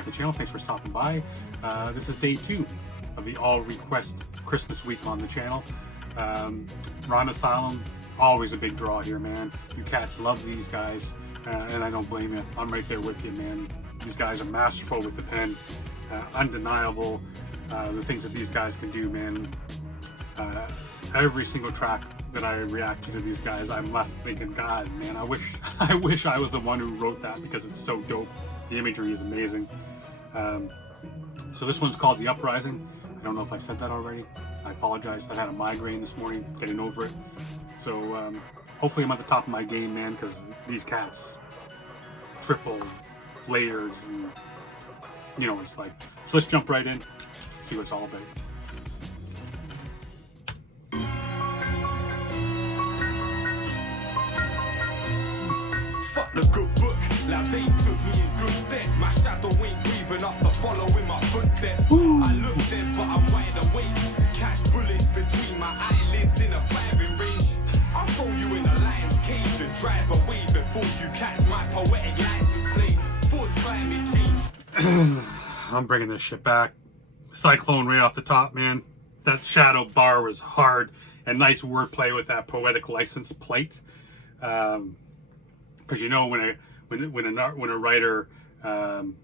back to the channel. Thanks for stopping by. This is day 2 of the all request Christmas week on the channel. Rhyme Asylum, always a big draw here, man. You cats love these guys, and I don't blame you. I'm right there with you, man. These guys are masterful with the pen, undeniable. The things that these guys can do, man. Every single track that I react to these guys, I'm left thinking, God, man, I wish I was the one who wrote that, because it's so dope. The imagery is amazing. So this one's called The Uprising. I don't know if I said that already. I apologize. I had a migraine this morning, getting over it. So hopefully I'm at the top of my game, man, because these cats, triple layers, and you know what it's like. So let's jump right in, see what it's all about. Fuck the good book, La Veille stood me in good stead. My shadow ain't breathing after following my footsteps. I look dead but I'm wide awake. Catch bullets between my eyelids in a firing range. I'll throw you in a lion's cage and drive away before you catch my poetic license plate. Force climate change. I'm bringing this shit back. Cyclone right off the top, man. That shadow bar was hard, and nice wordplay with that poetic license plate. Because you know when a writer kind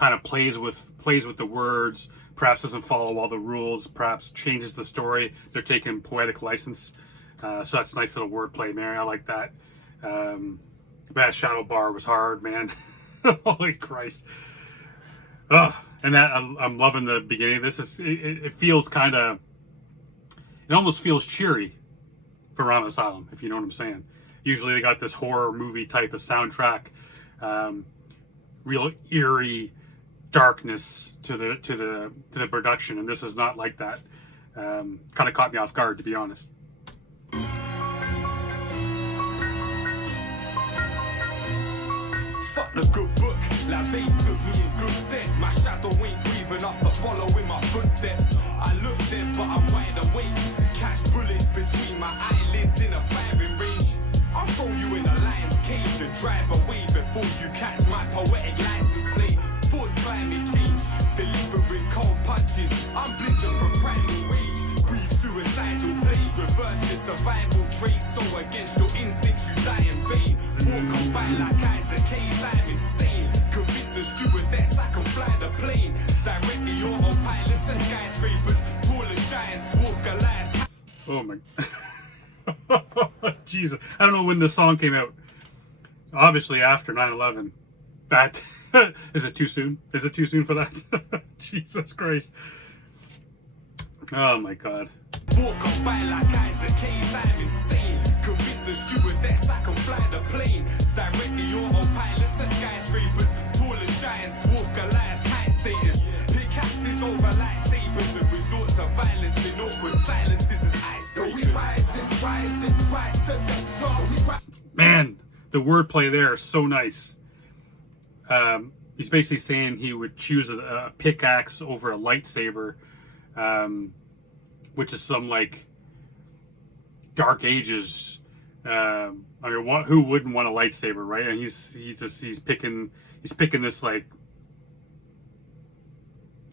of plays with the words, perhaps doesn't follow all the rules, perhaps changes the story, they're taking poetic license. So that's nice little wordplay, Mary. I like that. That shadow bar was hard, man. Holy Christ! Oh, and that I'm loving the beginning. This is it feels kind of, it almost feels cheery for Rhyme Asylum, if you know what I'm saying. Usually they got this horror movie type of soundtrack, real eerie darkness to the production, and this is not like that. Kind of caught me off guard, to be honest. Fuck the good book, La Veille stood me in good stead. My shadow ain't breathing after following my footsteps. I look dead but I'm wide awake. Catch bullets between my eyelids in a firing range. I'll throw you in a lion's cage and drive away before you catch my poetic license plate. Force climate change, delivering cold punches. I'm blizzard from primal rage. Breathe suicidal blade, reverse your survival trait. So against your instincts you die in vain. Walk on by like Isaac Hayes, I'm insane. Convince a stewardess I can fly the plane. Directly autopilot to skyscrapers. Tallest giants, dwarf Goliaths. Oh my Jesus, I don't know when this song came out. Obviously after 9/11. That is it too soon? Is it too soon for that? Jesus Christ. Oh my God. Walk on by like Isaac Hayes, I'm insane. Convince a stewardess I can fly the plane. Directly autopilot to skyscrapers. Tallest giants, dwarf Goliaths, high status. Pickaxes over lightsabers and resort to violence in awkward silences as icebreakers. We rising right to the top. Man, the wordplay there is so nice. He's basically saying he would choose a pickaxe over a lightsaber, which is some like Dark Ages. I mean, who wouldn't want a lightsaber, right? And he's picking this, like,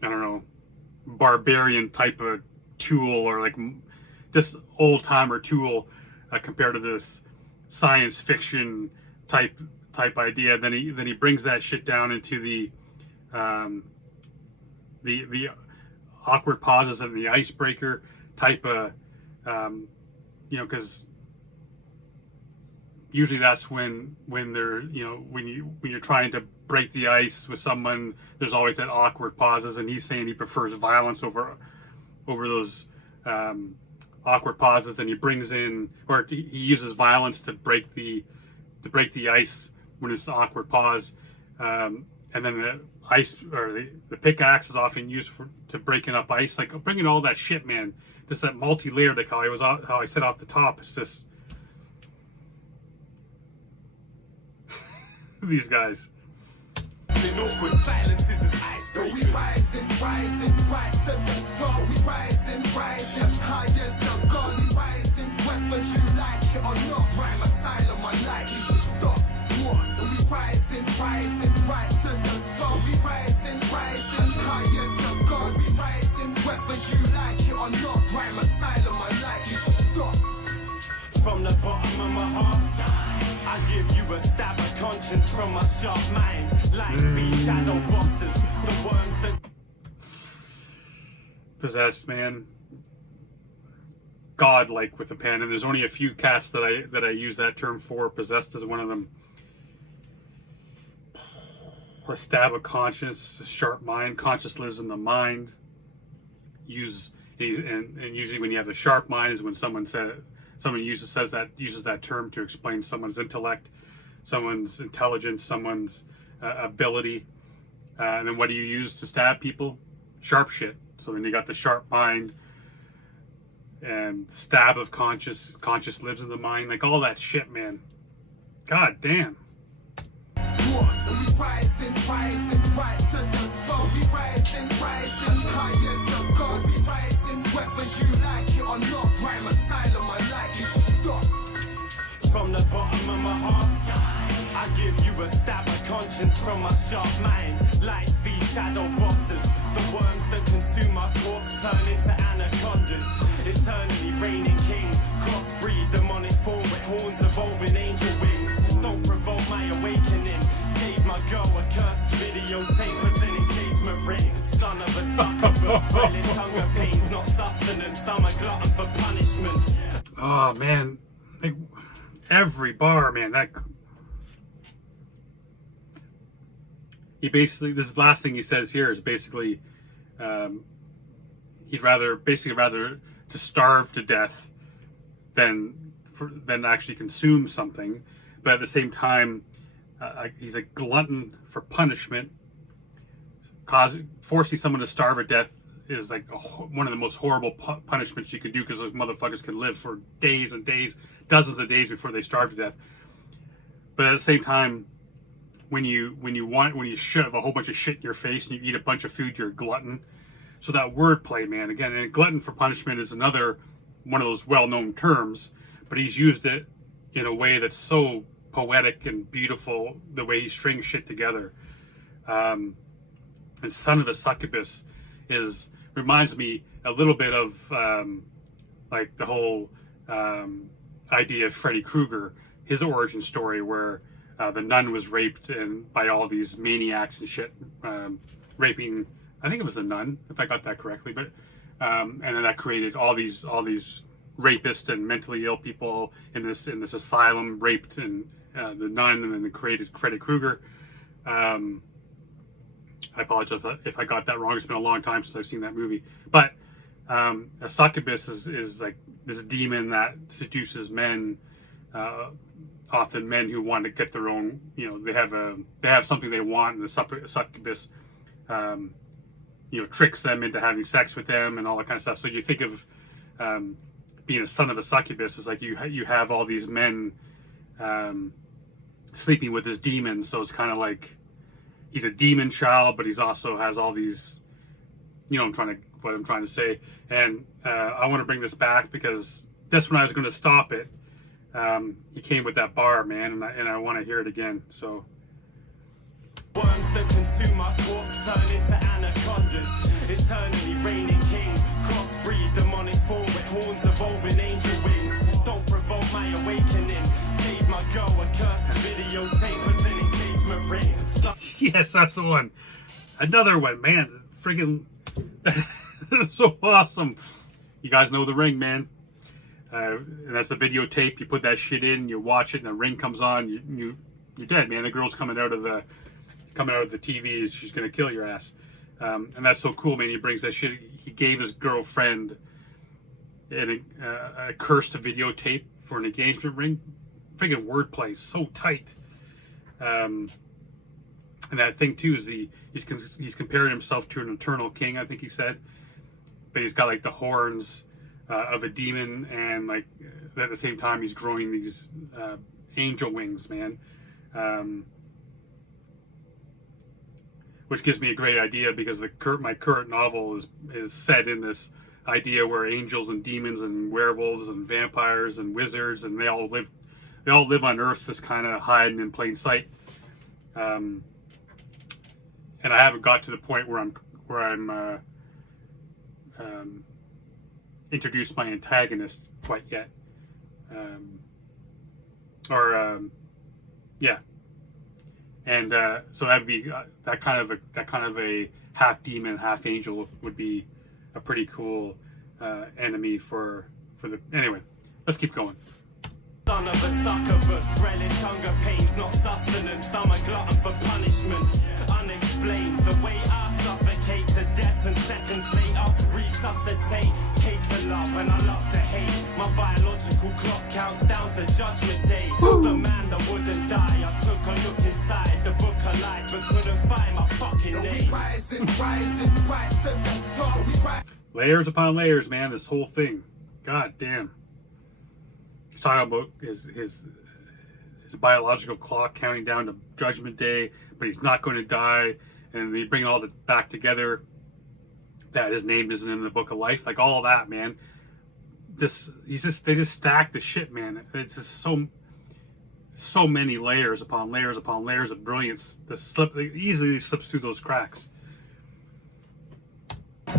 I don't know, barbarian type of tool, or like this old timer tool compared to this science fiction type idea. Then he brings that shit down into the awkward pauses and the icebreaker type of, you know, because usually that's when they're, you know, when you're trying to break the ice with someone, there's always that awkward pauses, and he's saying he prefers violence over those awkward pauses. Then he brings in, or he uses violence to break the ice when it's awkward pause, and then the ice, or the pickaxe is often used to breaking up ice, like bringing all that shit, man. Just that multi-layered, like how I said off the top. It's just these guys. In awkward silences as icebreakers. We rising right to the top. We rising as high as the gods. We rising whether you like it or not. Rhyme Asylum unlikely to stop. What? We rising right to conscience from my sharp mind. Lights be shadow boxes, the worms that Possessed, man. Godlike with a pen, and there's only a few casts that I use that term for. Possessed is one of them. A stab of conscience, a sharp mind. Conscience lives in the mind. And usually when you have a sharp mind is when someone uses that term to explain someone's intellect, someone's intelligence, someone's ability. And then what do you use to stab people? Sharp shit. So then you got the sharp mind and stab of conscience. Conscience lives in the mind. Like all that shit, man. God damn. we rising right to the top. We rising high as the gods. We rising whether you like it or not. Rhyme Asylum, I like you to stop. From the bottom of my heart, I give you a stab of conscience from my sharp mind. Light speed shadow boxes, the worms that consume our thoughts turn into anacondas. Eternally reigning king, crossbreed, demonic form with horns evolving angel wings. Don't provoke my awakening. Gave my girl a cursed videotape as an engagement ring. Son of a succubus, relish hunger pains, not sustenance. I'm a glutton for punishment. Oh man, like, every bar, man. That he basically, this last thing he says here is basically, he'd rather to starve to death than actually consume something. But at the same time, he's a glutton for punishment. Forcing someone to starve to death is like one of the most horrible punishments you can do, because those motherfuckers can live for days and days, dozens of days before they starve to death. But at the same time, when you shove a whole bunch of shit in your face and you eat a bunch of food, you're a glutton. So that wordplay, man, again, and glutton for punishment is another one of those well-known terms, but he's used it in a way that's so poetic and beautiful, the way he strings shit together. And Son of a Succubus reminds me a little bit of like the whole idea of Freddy Krueger, his origin story, where the nun was raped by all these maniacs and shit, raping, I think it was a nun, if I got that correctly, but and then that created all these rapists and mentally ill people in this asylum, raped and the nun, and then it created Freddy Krueger. I apologize if I got that wrong. It's been a long time since I've seen that movie. But a succubus is like this demon that seduces men, often men who want to get their own. They have something they want, and the succubus, tricks them into having sex with them and all that kind of stuff. So you think of being a son of a succubus is like you have all these men sleeping with this demon. So it's kind of like he's a demon child, but he's also has all these, what I'm trying to say. And I want to bring this back because that's when I was going to stop it. He came with that bar, man, and I want to hear it again. So. Worms that consume our thoughts turn into anacondas. Eternally reigning king, crossbreed, demonic form with horns evolving angel wings. Don't provoke my awakening. Gave my girl a cursed videotape as an engagement ring. Yes, that's the one. Another one, man. Friggin' that's so awesome. You guys know The Ring, man. And that's the videotape. You put that shit in, you watch it, and the ring comes on. You're dead, man. The girl's coming out of the TV. She's gonna kill your ass. And that's so cool, man. He brings that shit. He gave his girlfriend a cursed videotape for an engagement ring. Friggin' wordplay, so tight. And that thing too is he's comparing himself to an eternal king, I think he said, but he's got like the horns of a demon, and like at the same time he's growing these angel wings, man. Which gives me a great idea, because my current novel is set in this idea where angels and demons and werewolves and vampires and wizards, and they all live on Earth, just kind of hiding in plain sight. And I haven't got to the point where I'm introduced my antagonist quite yet. Yeah. And so that'd be that kind of a half demon, half angel would be a pretty cool enemy for the. Anyway, let's keep going. Son of a succubus, relish hunger pains, not sustenance. I'm a glutton for punishment. Unexplained, the way I suffocate to death and seconds later resuscitate. Hate to love and I love to hate. My biological clock counts down to judgment day. The man that wouldn't die, I took a look inside the book of life but couldn't find my fucking name. Rising, right to the top. Layers upon layers, man. This whole thing, god damn. He's talking about his biological clock counting down to Judgment Day, but he's not going to die, and they bring it all back together. That his name isn't in the book of life, like all that, man. They just stack the shit, man. It's just so many layers upon layers upon layers of brilliance. Easily slips through those cracks.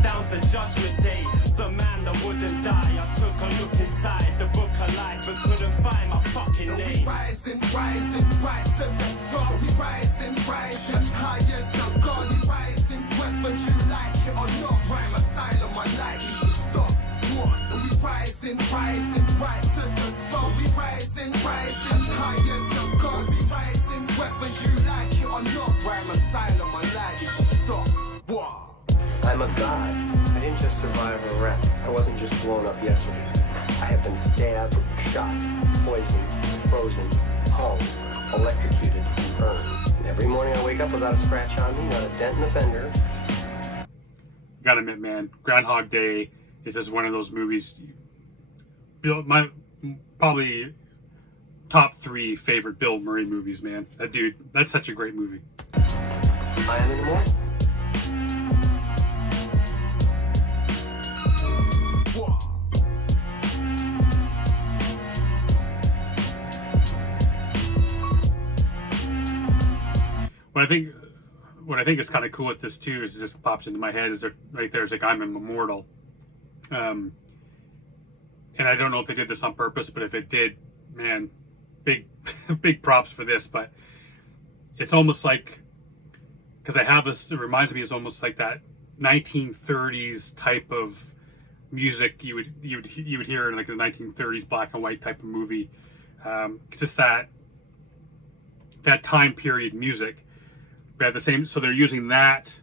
Down to Judgment Day, the man that wouldn't die. I took a look inside the book of life but couldn't find my fucking name. We rising, right to the top. We rising, as high as the God. We rising, whether you like it or not. Rhyme Asylum, unlikely to stop. What? We rising, right to the top. We rising, as high as the God. We rising, whether you like it or not. Rhyme Asylum, unlikely to stop. What? I'm a god. I didn't just survive a wreck. I wasn't just blown up yesterday. I have been stabbed, shot, poisoned, frozen, hung, electrocuted, and burned. And every morning I wake up without a scratch on me, not a dent in the fender. Gotta admit, man, Groundhog Day is just one of those movies. My probably top 3 favorite Bill Murray movies, man. That dude, that's such a great movie. I am Immortal. What I think is kind of cool with this too is, it just pops into my head, is that right there's like, I'm Immortal, and I don't know if they did this on purpose, but if it did, man, big big props for this. But it's almost like, because I have this, it reminds me, it's almost like that 1930s type of music you would hear in like the 1930s black and white type of movie. It's just that time period music. But at the same, so they're using that,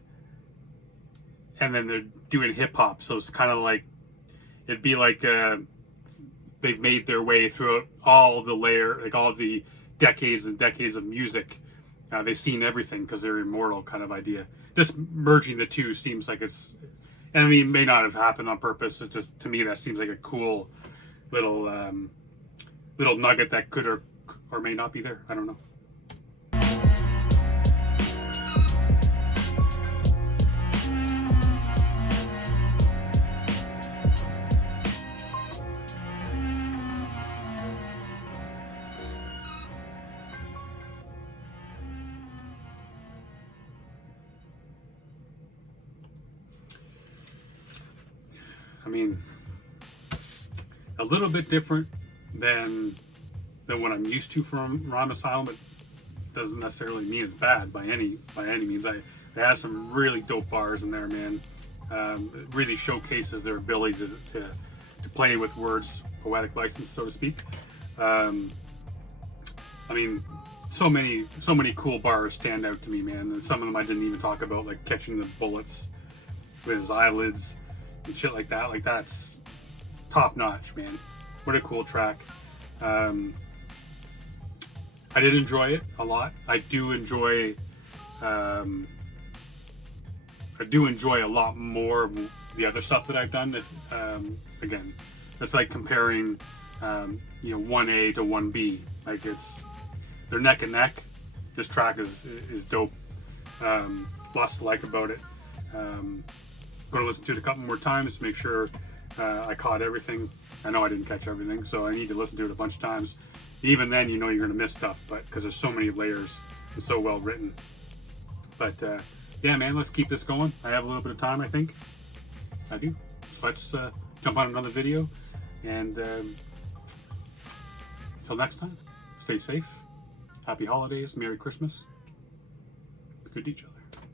and then they're doing hip hop. So it's kind of like, it'd be like they've made their way through all the decades and decades of music. They've seen everything because they're immortal, kind of idea. Just merging the two seems like it's, and I mean, it may not have happened on purpose. It's just, to me, that seems like a cool little nugget that could or may not be there. I don't know. I mean, a little bit different than what I'm used to from Rhyme Asylum, but doesn't necessarily mean it's bad by any means. It has some really dope bars in there, man. It really showcases their ability to play with words, poetic license, so to speak. I mean, so many cool bars stand out to me, man. And some of them I didn't even talk about, like catching the bullets with his eyelids and shit like that. Like, that's top notch, man. What a cool track. I did enjoy it a lot. I do enjoy a lot more of the other stuff that I've done. Again, it's like comparing 1A to 1B. Like, they're neck and neck. This track is dope. Lots to like about it. Going to listen to it a couple more times to make sure I caught everything. I know I didn't catch everything, so I need to listen to it a bunch of times. Even then, you're going to miss stuff, but because there's so many layers and so well written. But yeah, man, let's keep this going. I have a little bit of time, I think. I do. So let's jump on another video, and until next time, stay safe. Happy holidays. Merry Christmas. good to each other.